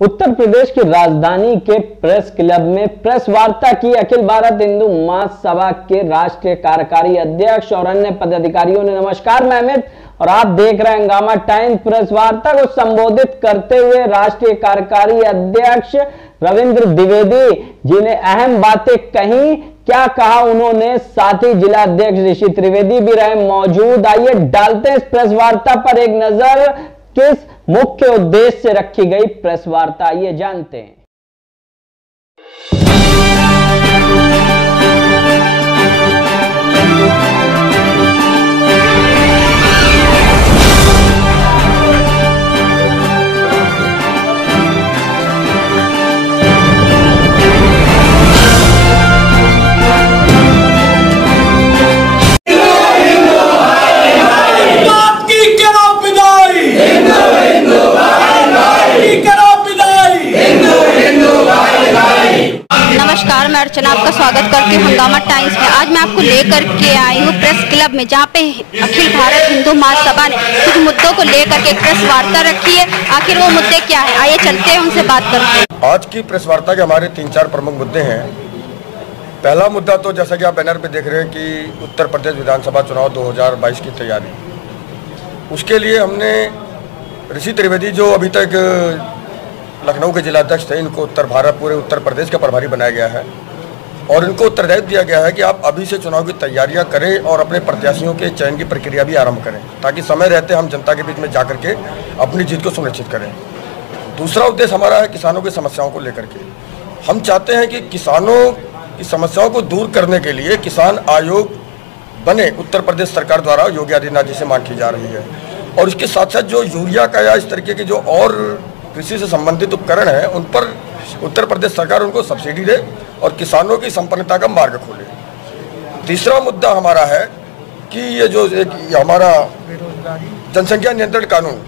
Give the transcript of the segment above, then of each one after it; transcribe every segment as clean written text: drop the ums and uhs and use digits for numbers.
उत्तर प्रदेश की राजधानी के प्रेस क्लब में प्रेस वार्ता की अखिल भारत हिंदू महासभा के राष्ट्रीय कार्यकारी अध्यक्ष और अन्य पदाधिकारियों ने। नमस्कार, मैं अमित और आप देख रहे हैं हंगामा टाइम्स। प्रेस वार्ता को संबोधित करते हुए राष्ट्रीय कार्यकारी अध्यक्ष रविंद्र द्विवेदी जी ने अहम बातें कही। क्या कहा उन्होंने, साथ ही जिला अध्यक्ष ऋषि त्रिवेदी भी रहे मौजूद। आइए डालते हैं इस प्रेस वार्ता पर एक नजर। किस मुख्य उद्देश्य से रखी गई प्रेस वार्ता, आइए जानते हैं। नमस्कार, मैं अर्चना आपका स्वागत करती हूँ हंगामा टाइम्स में। आज मैं आपको लेकर के आई हूँ प्रेस क्लब में, जहाँ पे अखिल भारत हिंदू महासभा ने कुछ मुद्दों को लेकर के प्रेस वार्ता रखी है। आखिर वो मुद्दे क्या है, आइए चलते हैं उनसे बात करते हैं। आज की प्रेस वार्ता के हमारे 3-4 प्रमुख मुद्दे हैं। पहला मुद्दा तो जैसा कि आप बैनर पे देख रहे हैं कि उत्तर प्रदेश विधानसभा चुनाव 2022 की तैयारी, उसके लिए हमने ऋषि त्रिवेदी जो अभी तक लखनऊ के जिलाध्यक्ष थे, इनको पूरे उत्तर प्रदेश का प्रभारी बनाया गया है और इनको उत्तरदायित्व दिया गया है कि आप अभी से चुनाव की तैयारियां करें और अपने प्रत्याशियों के चयन की प्रक्रिया भी आरंभ करें, ताकि समय रहते हम जनता के बीच में जाकर के अपनी जीत को सुनिश्चित करें। दूसरा उद्देश्य हमारा है किसानों की समस्याओं को लेकर के। हम चाहते हैं कि किसानों की समस्याओं को दूर करने के लिए किसान आयोग बने, उत्तर प्रदेश सरकार द्वारा योगी आदित्यनाथ जी से मांग की जा रही है। और इसके साथ साथ जो यूरिया का या इस तरीके के जो और कृषि से संबंधित उपकरण है, उन पर उत्तर प्रदेश सरकार उनको सब्सिडी दे और किसानों की संपन्नता का मार्ग खोले। तीसरा मुद्दा हमारा है कि ये जो हमारा जनसंख्या नियंत्रण कानून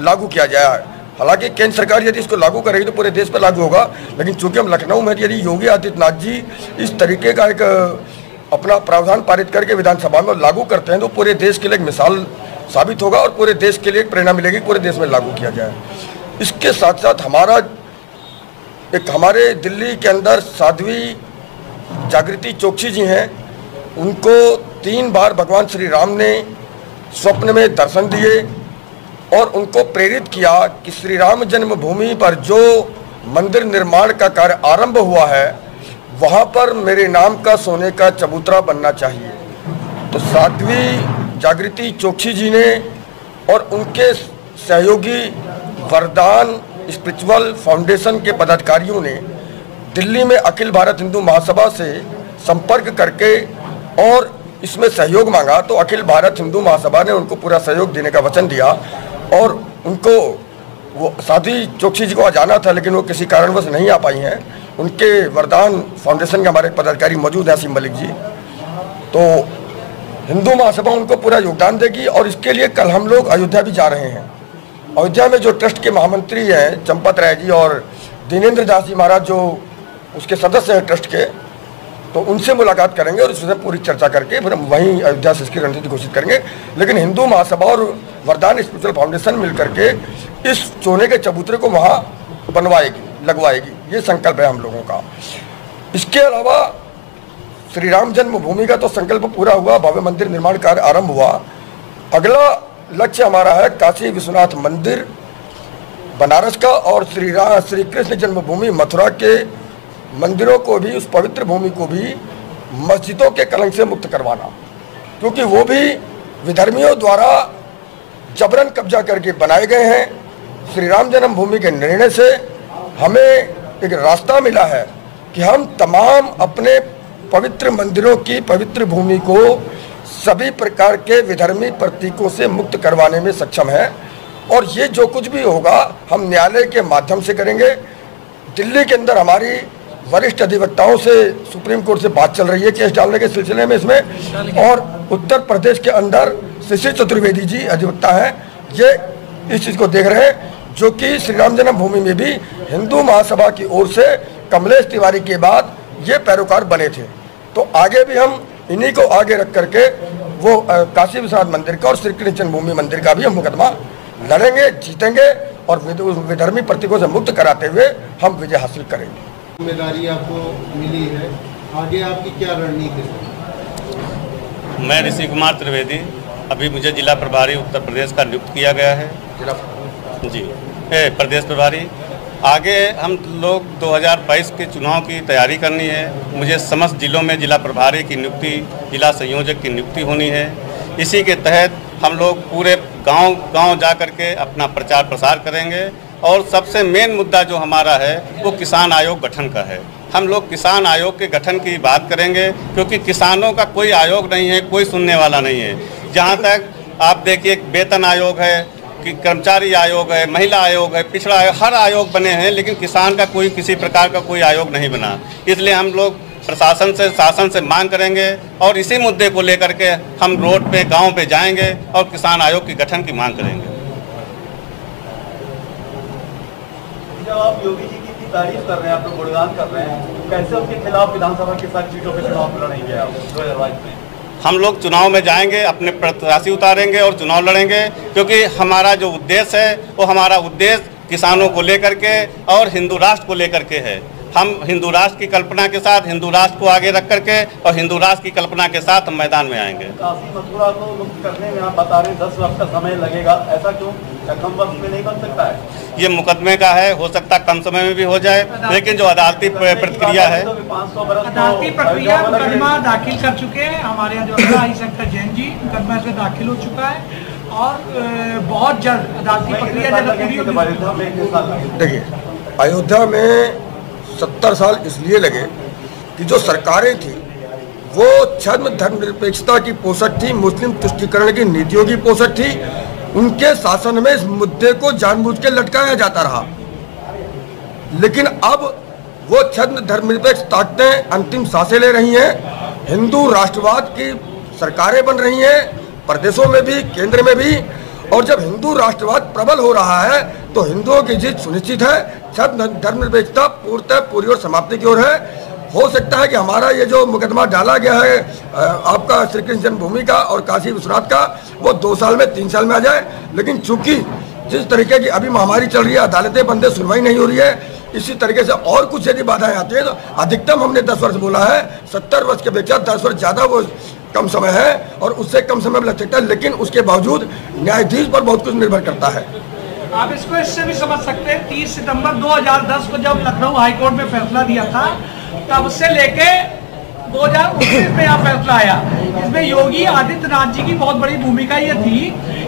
लागू किया गया है। हालांकि केंद्र सरकार यदि इसको लागू करेगी तो पूरे देश पर लागू होगा, लेकिन चूंकि हम लखनऊ में, यदि योगी आदित्यनाथ जी इस तरीके का एक अपना प्रावधान पारित करके विधानसभा में लागू करते हैं तो पूरे देश के लिए एक मिसाल साबित होगा और पूरे देश के लिए एक प्रेरणा मिलेगी, पूरे देश में लागू किया जाए। इसके साथ साथ हमारे दिल्ली के अंदर साध्वी जागृति चोकसी जी हैं, उनको 3 बार भगवान श्री राम ने स्वप्न में दर्शन दिए और उनको प्रेरित किया कि श्री राम जन्मभूमि पर जो मंदिर निर्माण का कार्य आरंभ हुआ है, वहाँ पर मेरे नाम का सोने का चबूतरा बनना चाहिए। तो साध्वी जागृति चोकसी जी ने और उनके सहयोगी वरदान स्पिरिचुअल फाउंडेशन के पदाधिकारियों ने दिल्ली में अखिल भारत हिंदू महासभा से संपर्क करके और इसमें सहयोग मांगा। तो अखिल भारत हिंदू महासभा ने उनको पूरा सहयोग देने का वचन दिया और उनको वो साध्वी चोकसी जी को जाना था, लेकिन वो किसी कारणवश नहीं आ पाई हैं। उनके वरदान फाउंडेशन के हमारे पदाधिकारी मौजूद हैं, सिंह मलिक जी। तो हिंदू महासभा उनको पूरा योगदान देगी और इसके लिए कल हम लोग अयोध्या भी जा रहे हैं। अयोध्या में जो ट्रस्ट के महामंत्री हैं चंपत राय जी और दिनेंद्र दास जी महाराज जो उसके सदस्य हैं ट्रस्ट के, तो उनसे मुलाकात करेंगे और इसमें पूरी चर्चा करके फिर हम वहीं अयोध्या से इसकी रणनीति घोषित करेंगे। लेकिन हिंदू महासभा और वरदान स्पिरिचुअल फाउंडेशन मिलकर के इस सोने के चबूतरे को वहाँ बनवाएगी, लगवाएगी, ये संकल्प है हम लोगों का। इसके अलावा श्री राम जन्मभूमि का तो संकल्प पूरा हुआ, भव्य मंदिर निर्माण कार्य आरंभ हुआ। अगला लक्ष्य हमारा है काशी विश्वनाथ मंदिर बनारस का और श्री कृष्ण जन्मभूमि मथुरा के मंदिरों को भी, उस पवित्र भूमि को भी मस्जिदों के कलंक से मुक्त करवाना, क्योंकि वो भी विधर्मियों द्वारा जबरन कब्जा करके बनाए गए हैं। श्री राम जन्मभूमि के निर्णय से हमें एक रास्ता मिला है कि हम तमाम अपने पवित्र मंदिरों की पवित्र भूमि को सभी प्रकार के विधर्मी प्रतीकों से मुक्त करवाने में सक्षम है। और ये जो कुछ भी होगा हम न्यायालय के माध्यम से करेंगे। दिल्ली के अंदर हमारी वरिष्ठ अधिवक्ताओं से सुप्रीम कोर्ट से बात चल रही है केस डालने के सिलसिले में इसमें, और उत्तर प्रदेश के अंदर ऋषि चतुर्वेदी जी अधिवक्ता हैं, ये इस चीज़ को देख रहे हैं, जो कि श्री राम जन्मभूमि में भी हिंदू महासभा की ओर से कमलेश तिवारी के बाद ये पैरोकार बने थे। तो आगे भी हम इन्हीं को आगे रख करके वो काशी विश्वनाथ मंदिर का और श्री कृष्ण जन्मभूमि मंदिर का भी हम मुकदमा लड़ेंगे, जीतेंगे और विधर्मी प्रतीकों से मुक्त कराते हुए हम विजय हासिल करेंगे। जिम्मेदारी आपको मिली है, आगे आपकी क्या रणनीति है? मैं ऋषि कुमार त्रिवेदी, अभी मुझे जिला प्रभारी उत्तर प्रदेश का नियुक्त किया गया है। प्रदेश प्रभारी। आगे हम लोग 2022 के चुनाव की तैयारी करनी है। मुझे समस्त जिलों में जिला प्रभारी की नियुक्ति, जिला संयोजक की नियुक्ति होनी है। इसी के तहत हम लोग पूरे गांव जा कर के अपना प्रचार प्रसार करेंगे। और सबसे मेन मुद्दा जो हमारा है वो किसान आयोग गठन का है। हम लोग किसान आयोग के गठन की बात करेंगे, क्योंकि किसानों का कोई आयोग नहीं है, कोई सुनने वाला नहीं है। जहाँ तक आप देखिए, वेतन आयोग है, कि कर्मचारी आयोग है, महिला आयोग है, पिछड़ा आयोग, हर आयोग बने हैं, लेकिन किसान का कोई किसी प्रकार का कोई आयोग नहीं बना। इसलिए हम लोग प्रशासन से, शासन से मांग करेंगे और इसी मुद्दे को लेकर के हम रोड पे, गांव पे जाएंगे और किसान आयोग के गठन की मांग करेंगे। जब आप योगी जी की तारीफ कर रहे हैं, आप लोग गुणगान कर रहे हैं, कैसे उनके खिलाफ विधानसभा के साथ सीटों पे चुनाव लड़ेंगे आप 2022 में? हम लोग चुनाव में जाएंगे, अपने प्रत्याशी उतारेंगे और चुनाव लड़ेंगे, क्योंकि हमारा जो उद्देश्य है वो हमारा उद्देश्य किसानों को लेकर के और हिंदू राष्ट्र को लेकर के है। हम हिंदू राष्ट्र की कल्पना के साथ, हिंदू राष्ट्र को आगे रख करके और हिंदू राष्ट्र की कल्पना के साथ हम मैदान में आएंगे। काशी मथुरा को मुक्त करने में आप बता रहे 10 वर्ष का समय लगेगा, ऐसा क्यों? कम वक्त में नहीं बन सकता है? ये मुकदमे का है, हो सकता कम समय में भी हो जाए, लेकिन जो अदालती प्रक्रिया है, 500 बरस अदालती प्रक्रिया मुकदमा दाखिल कर चुके हैं। हमारे यहाँ जो आई सेक्टर जैन जी मुकदमा से दाखिल हो चुका है और बहुत जल्द अदालती प्रक्रिया देखिए, अयोध्या में 70 साल इसलिए लगे कि जो सरकारें थी वो छद्म धर्मनिरपेक्षता की पोषक थी, मुस्लिम तुष्टीकरण की नीतियों की पोषक थी। उनके शासन में इस मुद्दे को जानबूझ के लटकाया जाता रहा, लेकिन अब वो छद्म धर्मनिरपेक्ष ताकतें अंतिम सांसें ले रही हैं। हिंदू राष्ट्रवाद की सरकारें बन रही हैं, प्रदेशों में भी, केंद्र में भी। और जब हिंदू राष्ट्रवाद प्रबल हो रहा है तो हिंदुओं की जीत सुनिश्चित है। छद्म धर्मनिरपेक्षता पूर्णतः पूरी और समाप्ति की ओर है। हो सकता है कि हमारा ये जो मुकदमा डाला गया है आपका श्री कृष्ण जन्मभूमि का और काशी विश्वनाथ का, वो 2 साल में 3 साल में आ जाए, लेकिन चूंकि जिस तरीके की अभी महामारी चल रही है, अदालतें बंद है, सुनवाई नहीं हो रही है, इसी तरीके से और कुछ यदि बाधाएं आती है तो अधिकतम हमने 10 वर्ष बोला है। 70 वर्ष के अपेक्षा 10 वर्ष ज़्यादा वो कम समय है और उससे कम समय में लग सकता है, लेकिन उसके बावजूद न्यायाधीश पर बहुत कुछ निर्भर करता है। आप इसको इससे भी समझ सकते हैं, 30 सितंबर 2010 को जब लखनऊ हाईकोर्ट में फैसला दिया था, तब से लेके 2019 में यहाँ फैसला आया। इसमें योगी आदित्यनाथ जी की बहुत बड़ी भूमिका ये थी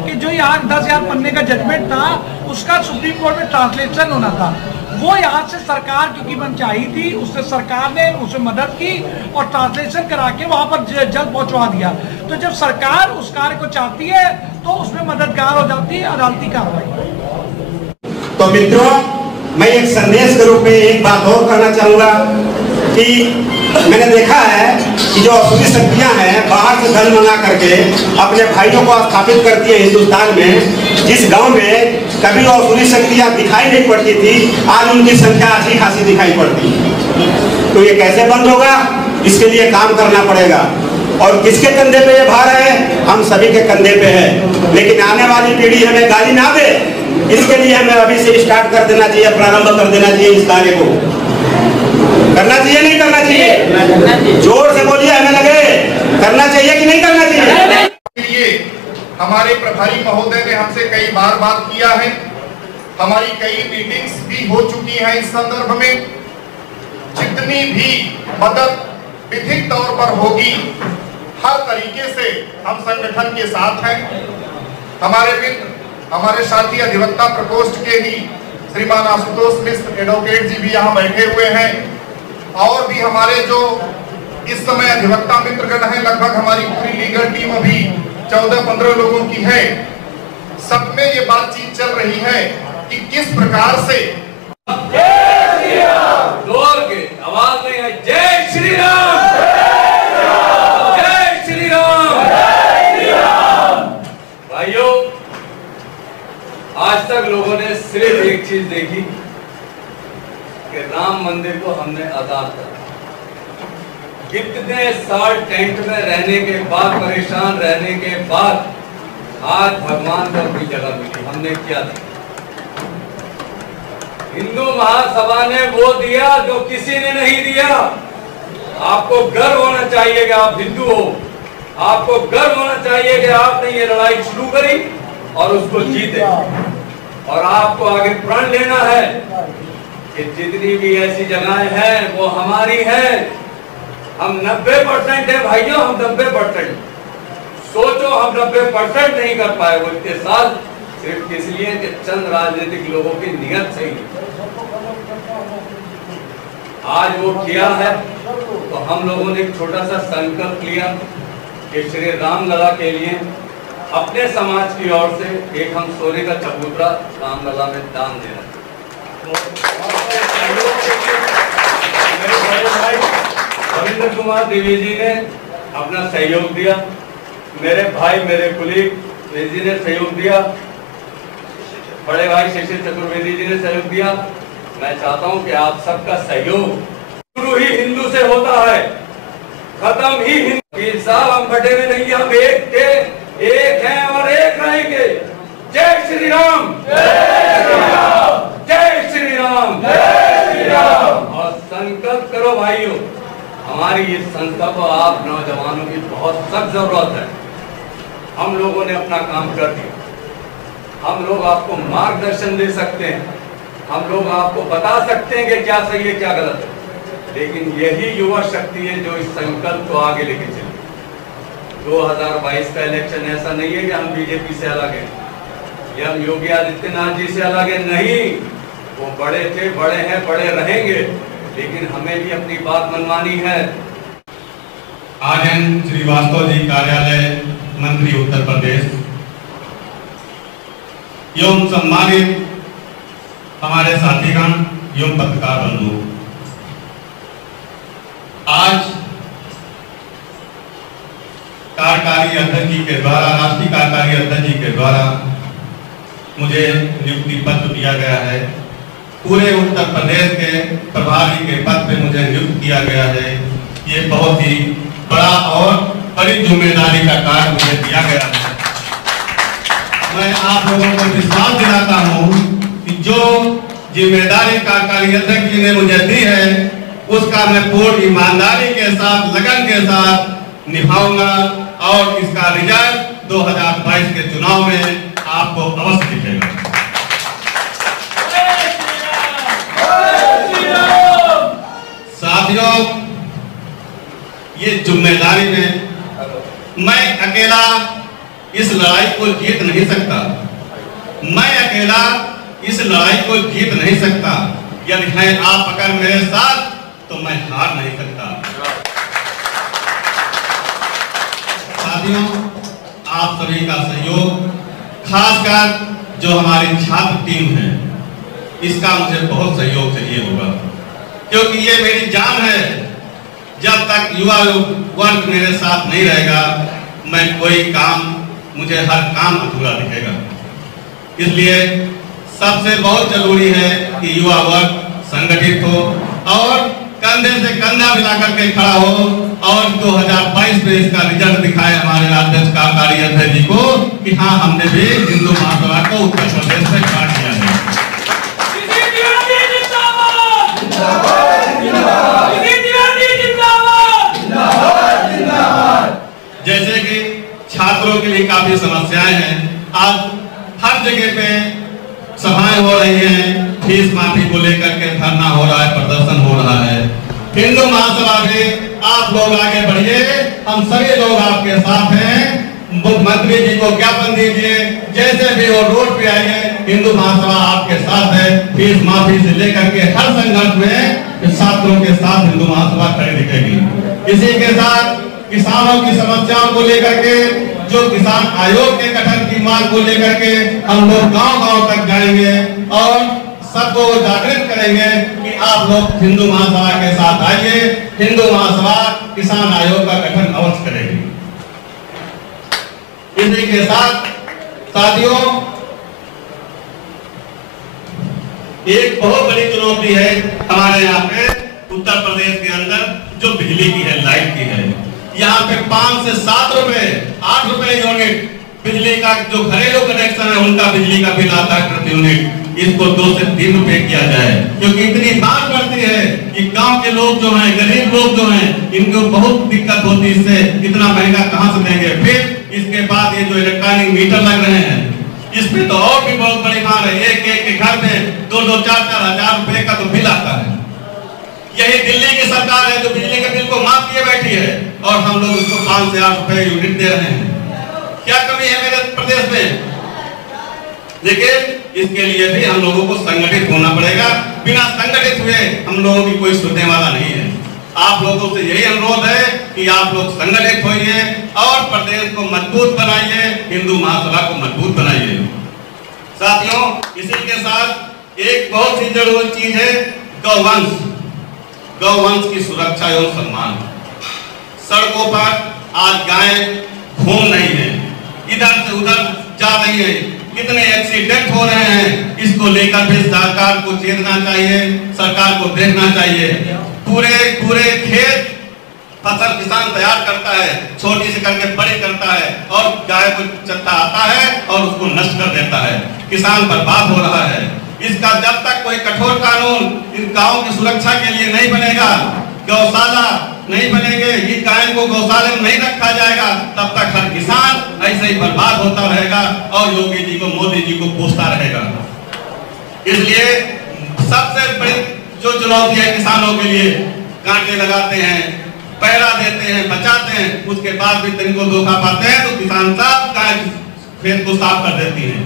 कि जो यहाँ 10,000 पन्ने का जजमेंट था उसका सुप्रीम कोर्ट में ट्रांसलेशन होना था। वो यहाँ से सरकार क्योंकि मनचाही थी, उससे सरकार ने उसे मदद की और ट्रांसलेशन करा के वहाँ पर जल्द पहुँचवा दिया। तो जब सरकार उस कार्य को चाहती है तो उसमें मददगार हो जाती है अदालती कार्रवाई। तो मित्रों, मैं एक संदेश के रूप में एक बात और कहना चाहूँगा कि मैंने देखा है कि जो असुरी शक्तियाँ हैं बाहर से धन मंगा करके अपने भाइयों को स्थापित करती है हिंदुस्तान में। जिस गांव में कभी असुरी शक्तियाँ दिखाई नहीं पड़ती थी, आज उनकी संख्या अच्छी खासी दिखाई पड़ती है। तो ये कैसे बंद होगा, इसके लिए काम करना पड़ेगा। और किसके कंधे पे ये भार है? हम सभी के कंधे पे है। लेकिन आने वाली पीढ़ी हमें गाली ना दे, इसके लिए हमें अभी से स्टार्ट कर देना चाहिए, प्रारंभ कर देना चाहिए। इस कार्य को करना चाहिए, नहीं करना चाहिए? जोर से बोलिए, हमें लगे करना चाहिए कि नहीं करना चाहिए? हमारे प्रभारी महोदय ने हमसे कई बार बात किया है, हमारी कई मीटिंग्स भी हो चुकी हैं। इस संदर्भ में जितनी भी मदद विधिक तौर पर होगी, हर तरीके से हम संगठन के साथ हैं। हमारे मित्र, हमारे साथी अधिवक्ता प्रकोष्ठ के ही श्रीमान आशुतोष मिश्र एडवोकेट जी भी यहाँ बैठे हुए हैं, और भी हमारे जो इस समय अधिवक्ता मित्रगण हैं, लगभग हमारी पूरी लीगल टीम अभी 14-15 लोगों की है। सब में ये बातचीत चल रही है कि किस प्रकार से जोर के आवाज नहीं है, जय श्री राम, जय श्री राम, जय श्री राम। भाइयों, आज तक लोगों ने सिर्फ एक चीज देखी कि राम मंदिर को हमने आजाद करा। कितने साल टेंट में रहने के बाद, परेशान रहने के बाद आज भगवान को अपनी जगह मिली। हमने क्या था? हिंदू महासभा ने वो दिया जो किसी ने नहीं दिया। आपको गर्व होना चाहिए कि आप हिंदू हो, आपको गर्व होना चाहिए कि आपने ये लड़ाई शुरू करी और उसको जीते। और आपको आगे प्रण लेना है कि जितनी भी ऐसी जगहें हैं वो हमारी हैं। हम 90% है भाइयों, हम 90%। सोचो हम 90% नहीं कर पाए वो इतने साल, सिर्फ इसलिए कि चंद राजनीतिक लोगों की नियत सही है। आज वो किया है तो हम लोगों ने एक छोटा सा संकल्प लिया कि श्री रामलला के लिए अपने समाज की ओर से एक हम सोने का चबूतरा रामलला में दान दे रहे हैं। मेरे बड़े भाई रविंद्र कुमार द्विवेदी ने अपना सहयोग दिया, मेरे भाई मेरे कुलीग जी ने सहयोग दिया, बड़े भाई शिशिर चतुर्वेदी जी ने सहयोग दिया। मैं चाहता हूं कि आप सबका सहयोग, शुरू ही हिंदू से होता है, खत्म ही हिंदू। साहब हम बटे में नहीं, हम एक थे, एक हैं और एक रहेंगे। जय श्री राम, जय श्री राम, जय श्री राम, जय श्री राम। और संकल्प करो भाइयों, हमारी इस संस्था को आप नौजवानों की बहुत सख्त जरूरत है। हम लोगों ने अपना काम कर दिया, हम लोग आपको मार्गदर्शन दे सकते हैं, हम लोग आपको बता सकते हैं कि क्या सही है क्या गलत है, लेकिन यही युवा शक्ति है जो इस संकल्प को आगे लेके चले। 2022 का इलेक्शन ऐसा नहीं है कि हम बीजेपी से अलग हैं या हम योगी आदित्यनाथ जी से अलग हैं, नहीं। वो बड़े थे, बड़े हैं, बड़े रहेंगे, लेकिन हमें भी अपनी बात मनवानी है। आर्यन श्रीवास्तव जी कार्यालय मंत्री उत्तर प्रदेश एवं सम्मानित हमारे साथीगण एवं पत्रकार बंधु, आज कार्यकारी अध्यक्ष जी के द्वारा, राष्ट्रीय कार्यकारी अध्यक्ष जी के द्वारा मुझे नियुक्ति पत्र दिया गया है। पूरे उत्तर प्रदेश के प्रभारी के पद पे मुझे नियुक्त किया गया है। ये बहुत ही बड़ा और बड़ी जिम्मेदारी का कार्य मुझे दिया गया है। मैं आप लोगों को विश्वास दिलाता हूँ कि जो जिम्मेदारी कार्यकारी अध्यक्ष जी ने मुझे दी है उसका मैं पूर्ण ईमानदारी के साथ, लगन के साथ निभाऊंगा और इसका रिजल्ट 2022 के चुनाव में आपको अवश्य दिखेगा। साथियों, ये जिम्मेदारी में मैं अकेला इस लड़ाई को जीत नहीं सकता, मैं अकेला इस लड़ाई को जीत नहीं सकता। यदि है आप अगर मेरे साथ तो मैं हार नहीं सकता। साथियों, आप सभी का सहयोग, खासकर जो हमारी छात्र टीम है, इसका मुझे बहुत सहयोग चाहिए होगा, क्योंकि ये मेरी जान है। जब तक युवा वर्ग मेरे साथ नहीं रहेगा, मैं कोई काम, मुझे हर काम अधूरा दिखेगा। इसलिए सबसे बहुत जरूरी है कि युवा वर्ग संगठित हो और कंधे से कंधा मिला करके खड़ा हो और 2022 में इसका रिजल्ट दिखाए हमारे राज्य कार्यकारी अध्यक्ष जी को कि हाँ, हमने भी हिंदू महासभा को उत्तर प्रदेश में खड़ा किया है। जैसे कि छात्रों के लिए काफी समस्याएं हैं, आज हर जगह पे सभाएं हो रही हैं, फीस माफी को लेकर के धरना हो रहा है, प्रदर्शन हो रहा है। हिंदू महासभा में आप लोग आगे बढ़िए, हम सभी लोग आपके साथ हैं। मुख्यमंत्री जी को ज्ञापन दीजिए, जैसे भी वो रोड पे आइए, हिंदू महासभा आपके साथ है। फीस माफी से लेकर के हर संघर्ष में छात्रों के साथ हिंदू महासभा खड़ी दिखेगी। इसी के साथ किसानों की समस्याओं को लेकर के, जो किसान आयोग के गठन की मांग को लेकर के हम लोग गांव-गांव तक जाएंगे और सबको जागृत करेंगे कि आप लोग हिंदू महासभा के साथ आइए। हिंदू महासभा किसान आयोग का गठन अवश्य करेगी। इसी के साथ साथियों, एक बहुत बड़ी चुनौती है हमारे यहाँ पे उत्तर प्रदेश के अंदर, जो बिजली की है, लाइट की है। यहाँ पे 5 से 7 रुपए, 8 रुपए यूनिट बिजली का जो घरेलू कनेक्शन है उनका बिजली का बिल आता है प्रति यूनिट। इसको 2 से 3 रुपए किया जाए, क्योंकि इतनी मांग बढ़ती है कि गांव के लोग जो हैं, गरीब लोग जो हैं, इनको बहुत दिक्कत होती है। इससे इतना महंगा कहां से देंगे। फिर इसके बाद ये जो इलेक्ट्रॉनिक मीटर लग रहे हैं, इसमें तो और भी बहुत बड़ी मांग है। एक के घर में 2-2, 4-4 हजार रुपए का तो बिल आता है। यही दिल्ली की सरकार है जो बिजली के बिल को माफ किए बैठी है, और हम लोग उसको 5 से 8 रुपए यूनिट दे रहे हैं। क्या कमी है मेरे प्रदेश में? लेकिन इसके लिए भी हम लोगों को संगठित होना पड़ेगा। बिना संगठित हुए हम लोगों की कोई सुनने वाला नहीं है। आप लोगों से यही अनुरोध है कि आप लोग संगठित होइए और प्रदेश को मजबूत बनाइए, हिंदू महासभा को मजबूत बनाइए। साथियों, इसी के साथ एक बहुत ही जरूरी चीज है गौवंश। गौवंश की सुरक्षा एवं सम्मान। सड़कों पर आज गायें घूम रही है, इधर से उधर जा रही है, कितने एक्सीडेंट हो रहे हैं। इसको लेकर भी सरकार को चेतना चाहिए, सरकार को देखना चाहिए। पूरे खेत फसल किसान तैयार करता है, छोटी से करके बड़ी करता है, और गाय को चट्टा आता है और उसको नष्ट कर देता है। किसान बर्बाद हो रहा है। इसका जब तक कोई कठोर कानून इन गांवों की सुरक्षा के लिए नहीं बनेगा, गौशाला नहीं बनेंगे, ये गाय को गौशाला में नहीं रखा जाएगा, तब तक हर किसान ऐसे ही बर्बाद होता रहेगा और योगी जी को, मोदी जी को कोसता रहेगा। इसलिए सबसे बड़ी जो चुनौती है किसानों के लिए, कांटे लगाते हैं, पहरा देते हैं, बचाते हैं, उसके बाद भी इनको धोखा पाते हैं तो किसान साहब गाय खेत को साफ कर देती है।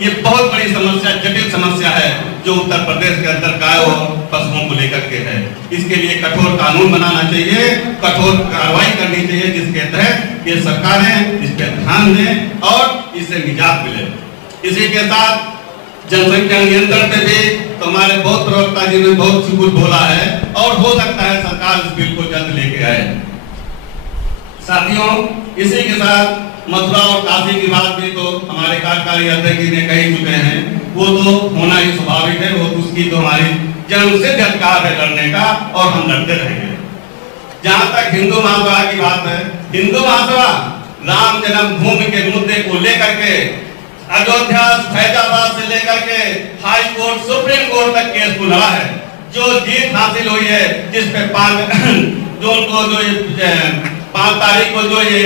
ये बहुत बड़ी समस्या, जटिल समस्या है जो उत्तर प्रदेश के अंदर गाय और पशुओं को लेकर के है। इसके लिए कठोर कानून बनाना चाहिए, कठोर कार्रवाई करनी चाहिए, जिसके तहत ये सरकारें इस पर ध्यान दें और इससे निजात मिले। इसी के साथ जनसंख्या नियंत्रण पे भी तो हमारे बहुत प्रवक्ता जी ने बहुत कुछ बोला है, और हो सकता है सरकार इस बिल को जल्द लेके आए। साथियों, इसी के साथ मथुरा और काशी की बात भी तो हमारे कार्यकारी अध्यक्ष जी ने कही चुके हैं। वो तो होना ही स्वाभाविक है, वो उसकी तो हमारी जन्मसिद्ध अधिकार है लड़ने का, और हम लड़ते रहेंगे। जहां तक हिंदू महासभा की बात है, हिंदू महासभा राम जन्मभूमि के मुद्दे को लेकर के अयोध्या, फैजाबाद से लेकर के हाई कोर्ट, सुप्रीम कोर्ट तक केस को लड़ा है। जो जीत हासिल हुई है, जिसपे 5 तारीख को जो ये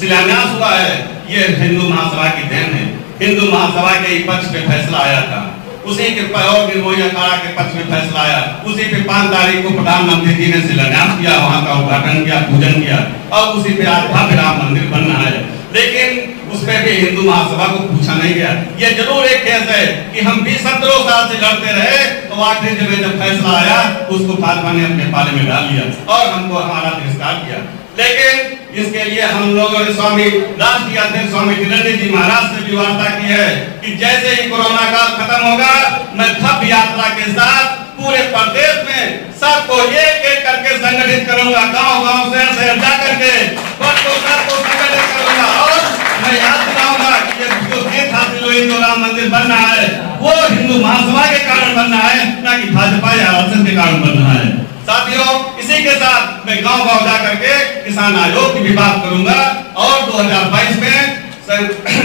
शिलान्यास हुआ है, ये हिंदू महासभा की देन है। हिंदू महासभा के पक्ष में फैसला आया था, उसी के और निर्मोही अखाड़ा के पक्ष में फैसला आया। उसी पे 5 तारीख को प्रधानमंत्री जी ने शिलान्यास किया, वहां का उद्घाटन किया, पूजन किया, और उसी पे आज भव्य राम मंदिर बनना है। लेकिन उसमें भी हिंदू महासभा को पूछा नहीं गया। ये जरूर एक केस है कि हम भी 17 साल से लड़ते रहे, तो आखिरी जगह जब फैसला आया उसको भाजपा ने अपने पाले में डाल लिया और हमको हमारा तिरस्कार किया। लेकिन इसके लिए हम लोगों ने स्वामी राष्ट्रीय अध्यक्ष स्वामी वीरेंद्र जी महाराज से भी वार्ता की है कि जैसे ही कोरोना काल खत्म होगा, मैं भव्य यात्रा के साथ पूरे प्रदेश में सबको एक एक करके संगठित करूंगा, गांव-गांव, शहर-शहर जा करके सबको संगठित करूंगा, और मैं याद दिलाऊंगा कि ये जो जीत हासिल हुई, जो राम मंदिर बनना है, वो हिंदू महासभा के कारण बनना है, ना कि भाजपा या आरएसएस के कारण बनना है। साथियों, इसी के साथ मैं गांव-गांव जा करके किसान आयोग की भी बात करूंगा, और 2022 में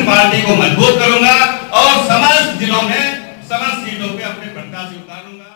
पार्टी को मजबूत करूंगा और समस्त जिलों में समस्त सीटों पे अपने प्रत्याशी उतारूंगा।